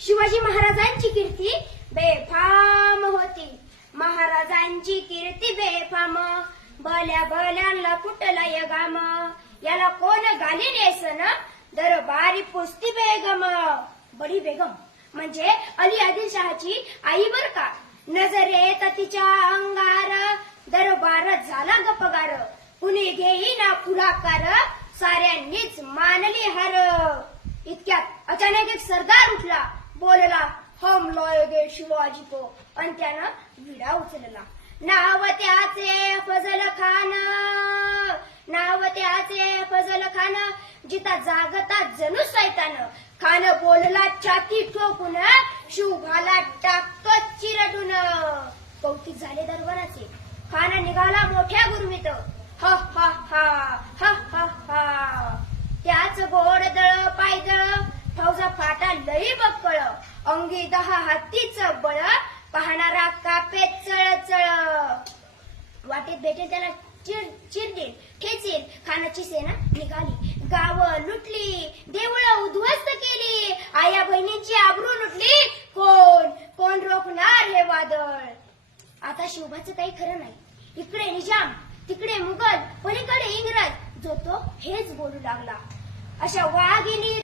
शिवाजी महाराजांची कीर्ती बेफाम होती. महाराजांची कीर्ती बेफाम, भल्या भल्यांना फुटला यगाम. याला कोण घालीन येसन, दरबारी पुस्ती बेगम. बडी बेगम म्हणजे अली आदिलशहाची आई बर का. नजरेत तिच्या अंगार, दरबार झाला गपगार. कुणी घेईना पुढाकार, साऱ्यांनीच मानली हार. इतक्यात अचानक एक सरदार उठला, बोलला हम लाएगे शिवाजी को, आणि त्यानं विडा उचलला. नाव त्याचे फजल खान, नाव त्याचे फजल खान. जिता जागता जणू सैतान, खान बोलला छाती ठोकून, शिवभाला टाकतो चिरडून. कौतिक झाले दरबाराचे. खान निघाला मोठ्या गुरमीत, हा हा हा हा हा हा. त्याच गोड दळ पायदळ, फौजा फाटा लई बक्कळ. अंगी 10 हत्तीचं बळ, पाहणारा कापे चळचळ. वाटेत भेटेल त्याला चिरडेल ठेचेल. खानाची सेना निघाली, गाव लुटली, देवळं उद्ध्वस्त केली. आया बहिणींची आबरू लुटली. कोण कोण रोखणार हे वादळ. आता शिवबाचं काही खरं नाही. इकडे निजाम, तिकडे मुघल, पलीकडे इंग्रज. जो तो हेच बोलू लागला. अशा वाघिणी